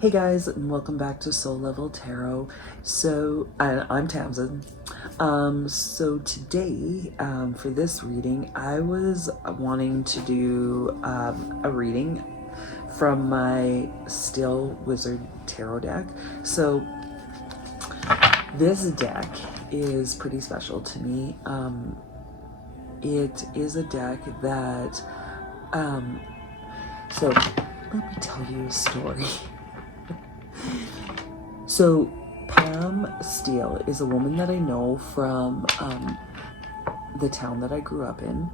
Hey guys, and welcome back to Soul Level Tarot. So, I'm Tamsin. So today, for this reading, I was wanting to do a reading from my Still Wizard Tarot deck. So, this deck is pretty special to me. It is a deck that, so let me tell you a story. So Pam Steele is a woman that I know from the town that I grew up in.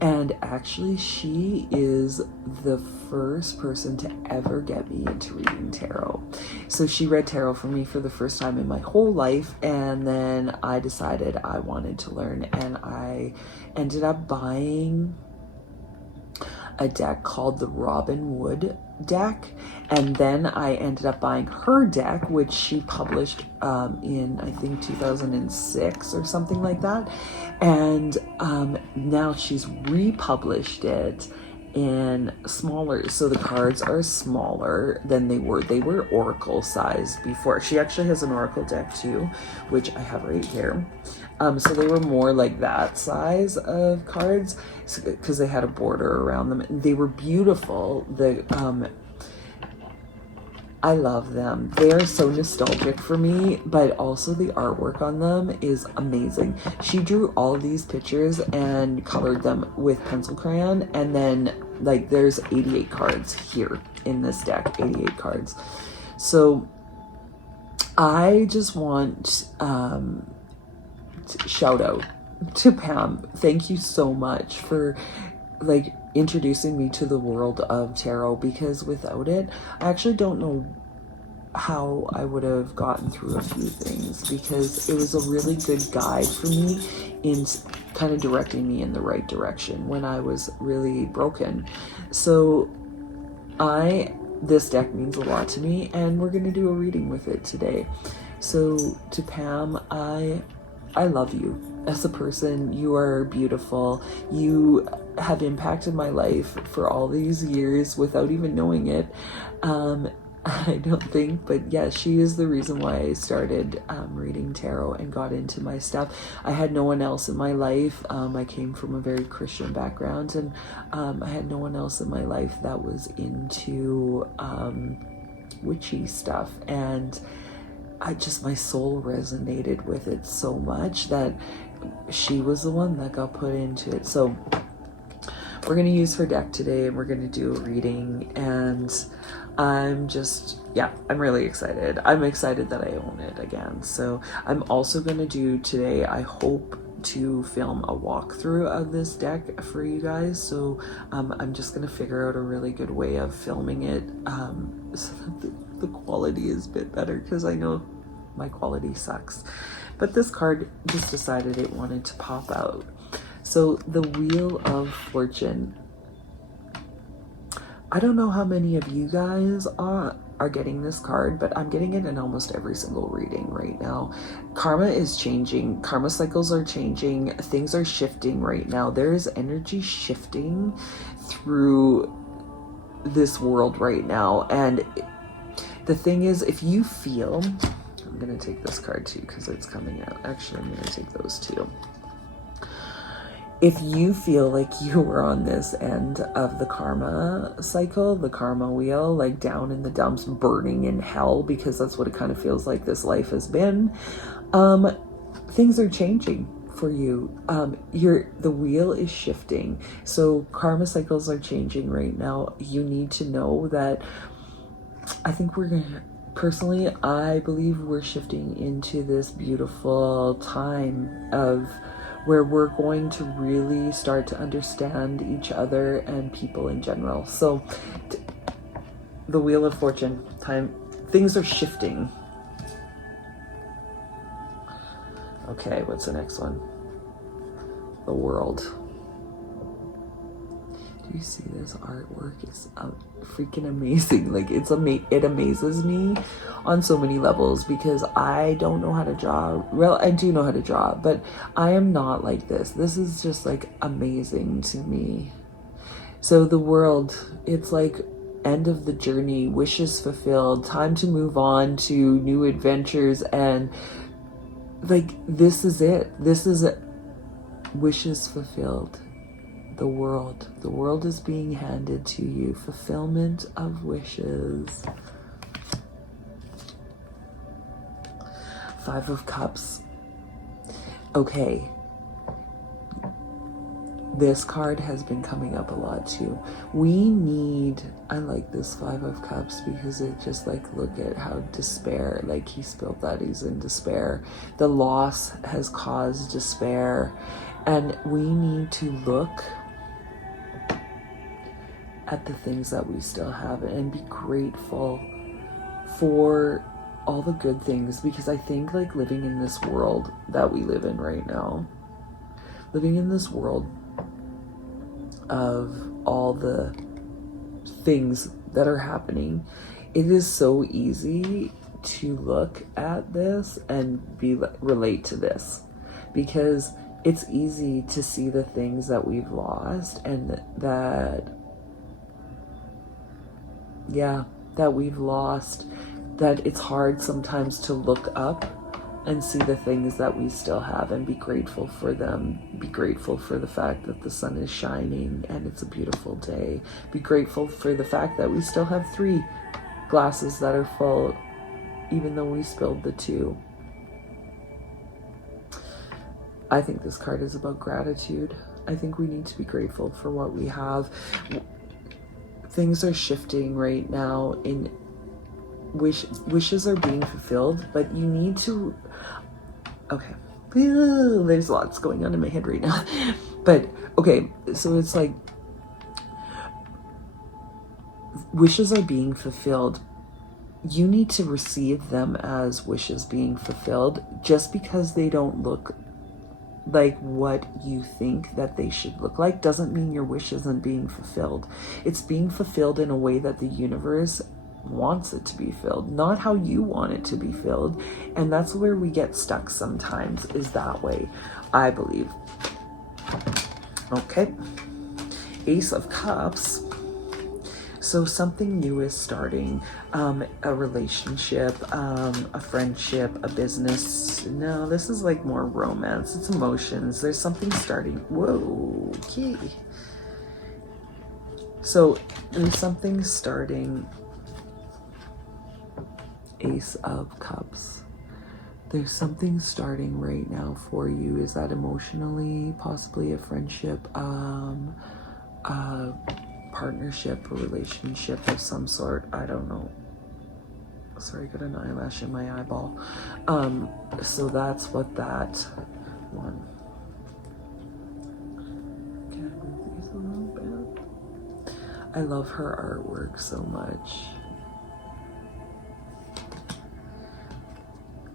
And actually she is the first person to ever get me into reading tarot. So she read tarot for me for the first time in my whole life. And then I decided I wanted to learn, and I ended up buying a deck called the Robin Wood deck, and then I ended up buying her deck, which she published in I think 2006 or something like that, and now she's republished it in smaller, so the cards are smaller than they were oracle size before. She actually has an oracle deck too, which I have right here. So they were more like that size of cards because they had a border around them. They were beautiful. I love them. They are so nostalgic for me, but also the artwork on them is amazing. She drew all of these pictures and colored them with pencil crayon, and then like there's 88 cards here in this deck, 88 cards. So I just want shout out to Pam. Thank you so much for like introducing me to the world of tarot, because without it I actually don't know how I would have gotten through a few things, because it was a really good guide for me in kind of directing me in the right direction when I was really broken. So this deck means a lot to me, and we're going to do a reading with it today. So to Pam, I love you as a person. You are beautiful. You have impacted my life for all these years without even knowing it. I don't think, but yeah, she is the reason why I started reading tarot and got into my stuff. I had no one else in my life. I came from a very Christian background, and I had no one else in my life that was into witchy stuff, and my soul resonated with it so much that she was the one that got put into it. So we're going to use her deck today, and we're going to do a reading, and I'm really excited. I'm excited that I own it again. So I'm also going to do today, I hope to film a walkthrough of this deck for you guys. So I'm just going to figure out a really good way of filming it so that the quality is a bit better, because I know my quality sucks. But this card just decided it wanted to pop out. So the Wheel of Fortune. I don't know how many of you guys are getting this card, but I'm getting it in almost every single reading right now. Karma is changing. Karma cycles are changing. Things are shifting right now. There is energy shifting through this world right now. And the thing is, if you feel, I'm going to take this card too because it's coming out. Actually, I'm going to take those two. If you feel like you were on this end of the karma cycle, the karma wheel, like down in the dumps, burning in hell, because that's what it kind of feels like this life has been, things are changing for you. The wheel is shifting. So karma cycles are changing right now. You need to know that personally, I believe we're shifting into this beautiful time of where we're going to really start to understand each other and people in general. So the Wheel of Fortune time, things are shifting. Okay, what's the next one? The World. Do you see this artwork? It's freaking amazing. Like it amazes me on so many levels, because I don't know how to draw. Well, I do know how to draw, but I am not like this. This is just like amazing to me. So the world, it's like end of the journey, wishes fulfilled, time to move on to new adventures, and like, this is it. This is it. Wishes fulfilled. The world is being handed to you. Fulfillment of wishes. Five of Cups. Okay. This card has been coming up a lot too. I like this Five of Cups because it just, like, look at how despair, like, he spilled that, he's in despair. The loss has caused despair, and we need to look at the things that we still have and be grateful for all the good things, because I think, like, living in this world that we live in right now, living in this world of all the things that are happening, it is so easy to look at this and relate to this, because it's easy to see the things that we've lost, and that we've lost, that it's hard sometimes to look up and see the things that we still have and be grateful for them. Be grateful for the fact that the sun is shining and it's a beautiful day. Be grateful for the fact that we still have 3 glasses that are full, even though we spilled the 2. I think this card is about gratitude. I think we need to be grateful for what we have. Things are shifting right now in wishes are being fulfilled, but you need to, okay, there's lots going on in my head right now, but okay, so it's like, wishes are being fulfilled. You need to receive them as wishes being fulfilled. Just because they don't look like what you think that they should look like doesn't mean your wish isn't being fulfilled. It's being fulfilled in a way that the universe wants it to be filled, not how you want it to be filled. And that's where we get stuck sometimes, is that way, I believe. Okay, Ace of Cups. So something new is starting, a relationship, a friendship, a business. No, this is like more romance. It's emotions. There's something starting. Whoa, okay. So there's something starting. Ace of Cups. There's something starting right now for you. Is that emotionally, possibly a friendship, a partnership, a relationship of some sort? I don't know. Sorry, got an eyelash in my eyeball. So that's what that one. Can I move these a little bit? I love her artwork so much.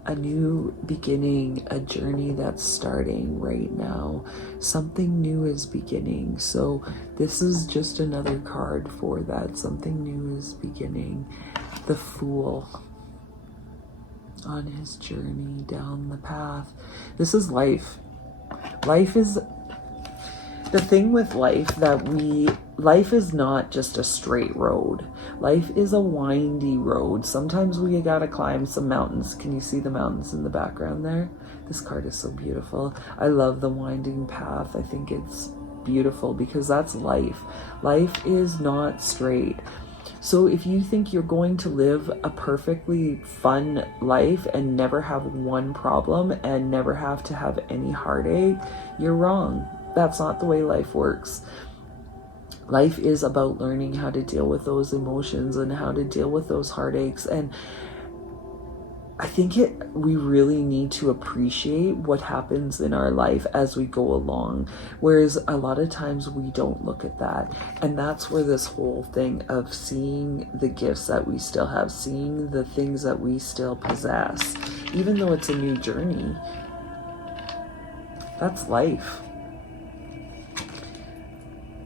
A new beginning, a journey that's starting right now. Something new is beginning. So this is just another card for that. Something new is beginning. The Fool on his journey down the path. This is life. Life is the thing with life, that life is not just a straight road. Life is a windy road. Sometimes we gotta climb some mountains. Can you see the mountains in the background there? This card is so beautiful. I love the winding path. I think it's beautiful because that's life. Life is not straight. So if you think you're going to live a perfectly fun life and never have one problem and never have to have any heartache, you're wrong. That's not the way life works. Life is about learning how to deal with those emotions and how to deal with those heartaches. And I think we really need to appreciate what happens in our life as we go along. Whereas a lot of times we don't look at that. And that's where this whole thing of seeing the gifts that we still have, seeing the things that we still possess, even though it's a new journey, that's life.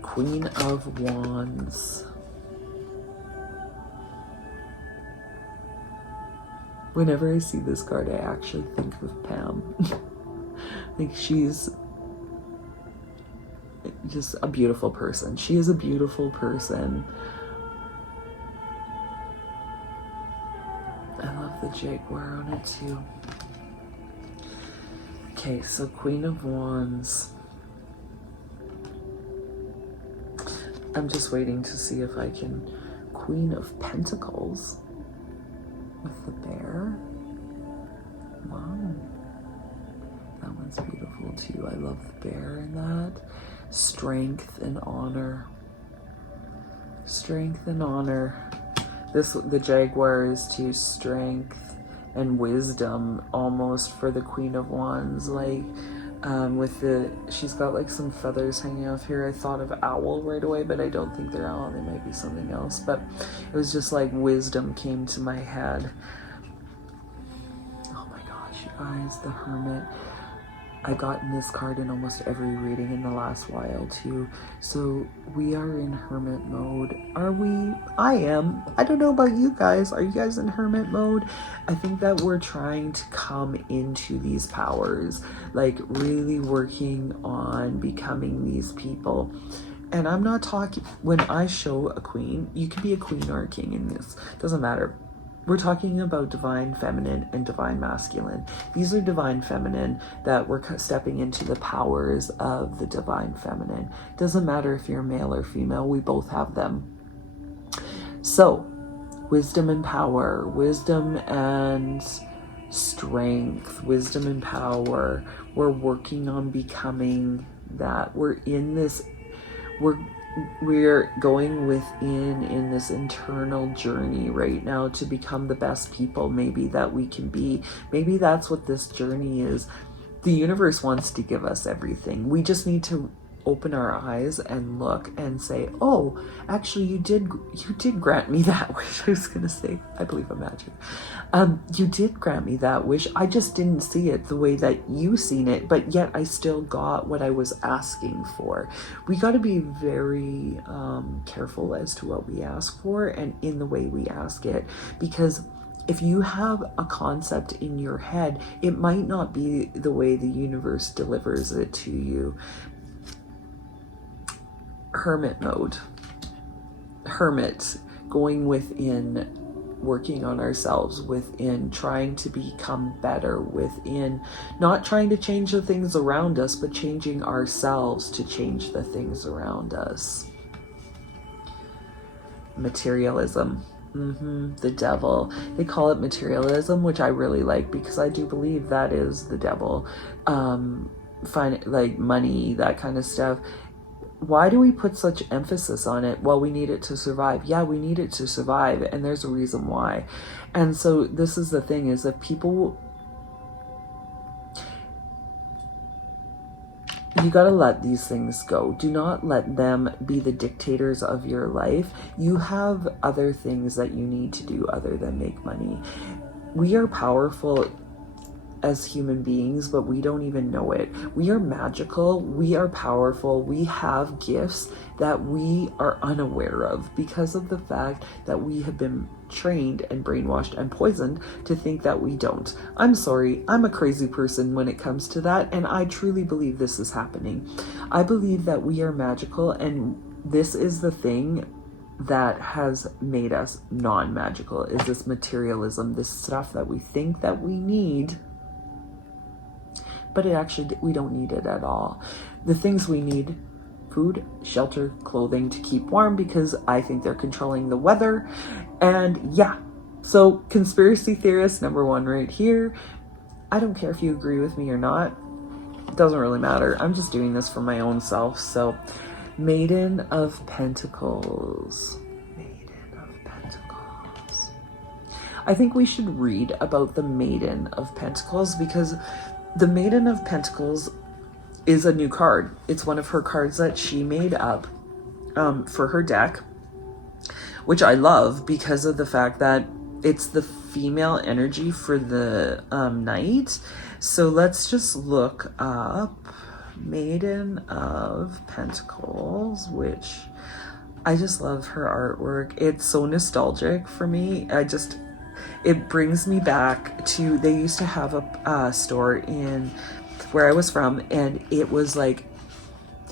Queen of Wands. Whenever I see this card, I actually think of Pam. Like, she's just a beautiful person. She is a beautiful person. the Jaguar on it too. Okay, so Queen of Wands. I'm just waiting to see if I can. Queen of Pentacles with the bear. Wow. That one's beautiful too. I love the bear in that. Strength and honor. Strength and honor. The Jaguar is to strength and wisdom almost for the Queen of Wands. Like she's got like some feathers hanging off here. I thought of owl right away, but I don't think they're owl. They might be something else. But it was just like wisdom came to my head. Oh my gosh, you guys, the Hermit. I gotten this card in almost every reading in the last while too. So we are in hermit mode. Are we? I am. I don't know about you guys. Are you guys in hermit mode? I think that we're trying to come into these powers, like really working on becoming these people. And I'm not talking, when I show a queen, you can be a queen or a king in this. Doesn't matter. We're talking about divine feminine and divine masculine. These are divine feminine that we're stepping into the powers of the divine feminine. Doesn't matter if you're male or female, we both have them. So, wisdom and power, wisdom and strength, wisdom and power. We're working on becoming that. We're in this, we're going within in this internal journey right now to become the best people maybe that we can be. Maybe that's what this journey is. The universe wants to give us everything. We just need to open our eyes and look and say, oh, actually you did grant me that wish. I was gonna say, I believe I'm magic. You did grant me that wish. I just didn't see it the way that you seen it, but yet I still got what I was asking for. We got to be very careful as to what we ask for and in the way we ask it, because if you have a concept in your head, it might not be the way the universe delivers it to you. Hermit mode. Hermit, going within, working on ourselves within, trying to become better within, not trying to change the things around us, but changing ourselves to change the things around us. Materialism. The devil. They call it materialism, which I really like because I do believe that is the devil. Like money, that kind of stuff. Why do we put such emphasis on it? Well, we need it to survive. Yeah, we need it to survive, and there's a reason why. And so this is the thing, is that people, you got to let these things go. Do not let them be the dictators of your life. You have other things that you need to do other than make money. We are powerful as human beings, but we don't even know it. We are magical, we are powerful, we have gifts that we are unaware of because of the fact that we have been trained and brainwashed and poisoned to think that we don't. I'm sorry, I'm a crazy person when it comes to that, and I truly believe this is happening. I believe that we are magical, and this is the thing that has made us non-magical, is this materialism, this stuff that we think that we need, but it actually, we don't need it at all. The things we need: food, shelter, clothing to keep warm, because I think they're controlling the weather. And yeah, so conspiracy theorist number one right here. I don't care if you agree with me or not. It doesn't really matter. I'm just doing this for my own self. So Maiden of Pentacles. Maiden of Pentacles. I think we should read about the Maiden of Pentacles, because the Maiden of Pentacles is a new card. It's one of her cards that she made up for her deck, which I love because of the fact that it's the female energy for the Knight. So let's just look up Maiden of Pentacles, which I just love her artwork. It's so nostalgic for me. It brings me back to, they used to have a store in where I was from, and it was like,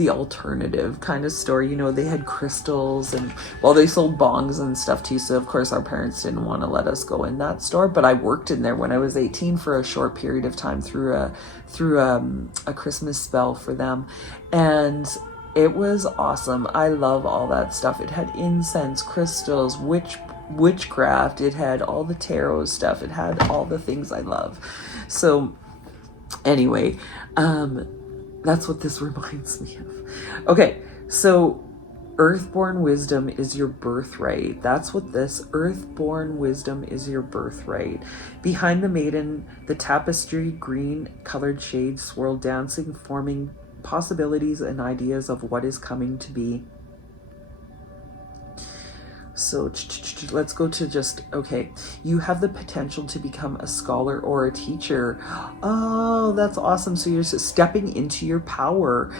the alternative kind of store. You know, they had crystals and, well, they sold bongs and stuff too. So of course our parents didn't want to let us go in that store, but I worked in there when I was 18 for a short period of time through a Christmas spell for them. And it was awesome. I love all that stuff. It had incense, crystals, witchcraft. It had all the tarot stuff. It had all the things I love. So anyway, that's what this reminds me of. Okay, so earthborn wisdom is your birthright. That's what this earthborn wisdom is, your birthright. Behind the maiden, the tapestry green colored shades swirl, dancing, forming possibilities and ideas of what is coming to be. So let's go to just, okay, you have the potential to become a scholar or a teacher. Oh, that's awesome. So you're just stepping into your power.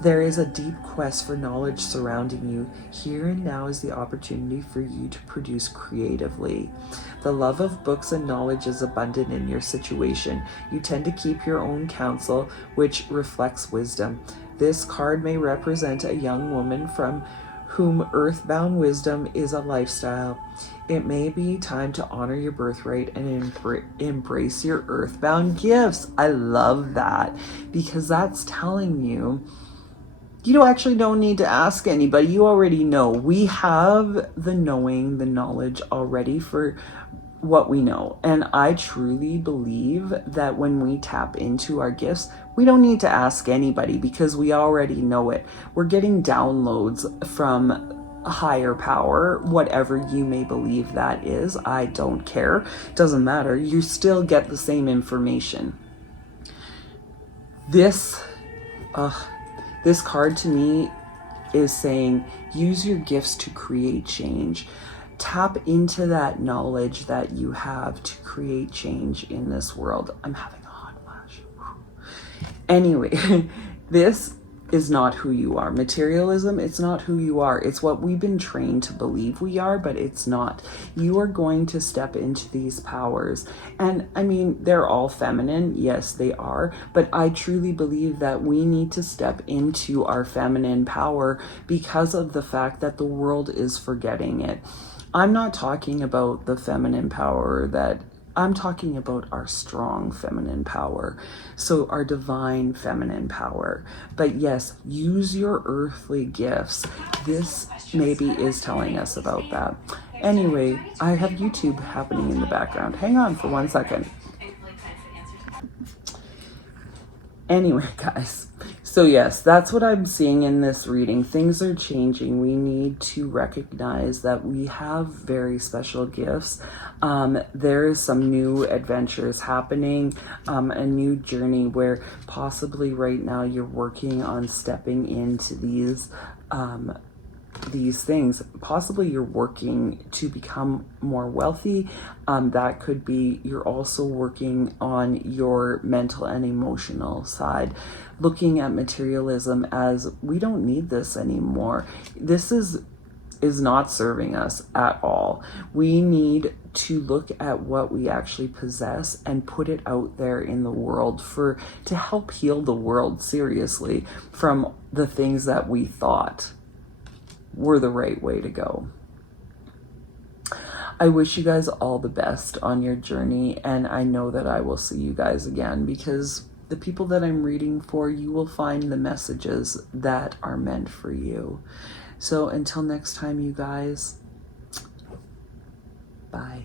There is a deep quest for knowledge surrounding you. Here and now is the opportunity for you to produce creatively. The love of books and knowledge is abundant in your situation. You tend to keep your own counsel, which reflects wisdom. This card may represent a young woman from whom earthbound wisdom is a lifestyle. It may be time to honor your birthright and embrace your earthbound gifts. I love that, because that's telling you actually don't need to ask anybody. You already know. We have the knowing, the knowledge already for what we know. And I truly believe that when we tap into our gifts, we don't need to ask anybody because we already know it. We're getting downloads from a higher power, whatever you may believe that is. I don't care. Doesn't matter. You still get the same information. This card to me is saying, use your gifts to create change. Tap into that knowledge that you have to create change in this world. I'm having a hot flash. Anyway, this is not who you are. Materialism, it's not who you are. It's what we've been trained to believe we are, but it's not. You are going to step into these powers. And I mean, they're all feminine. Yes, they are. But I truly believe that we need to step into our feminine power because of the fact that the world is forgetting it. I'm not talking about the feminine power I'm talking about our strong feminine power. So our divine feminine power. But yes, use your earthly gifts. This maybe is telling us about that. Anyway, I have YouTube happening in the background. Hang on for 1 second. Anyway, guys. So yes, that's what I'm seeing in this reading. Things are changing. We need to recognize that we have very special gifts. There is some new adventures happening, a new journey where possibly right now you're working on stepping into these things. Possibly you're working to become more wealthy. That could be you're also working on your mental and emotional side, looking at materialism as we don't need this anymore. This is not serving us at all. We need to look at what we actually possess and put it out there in the world to help heal the world, seriously, from the things that we thought were the right way to go. I wish you guys all the best on your journey, and I know that I will see you guys again, because the people that I'm reading for, you will find the messages that are meant for you. So until next time, you guys, bye.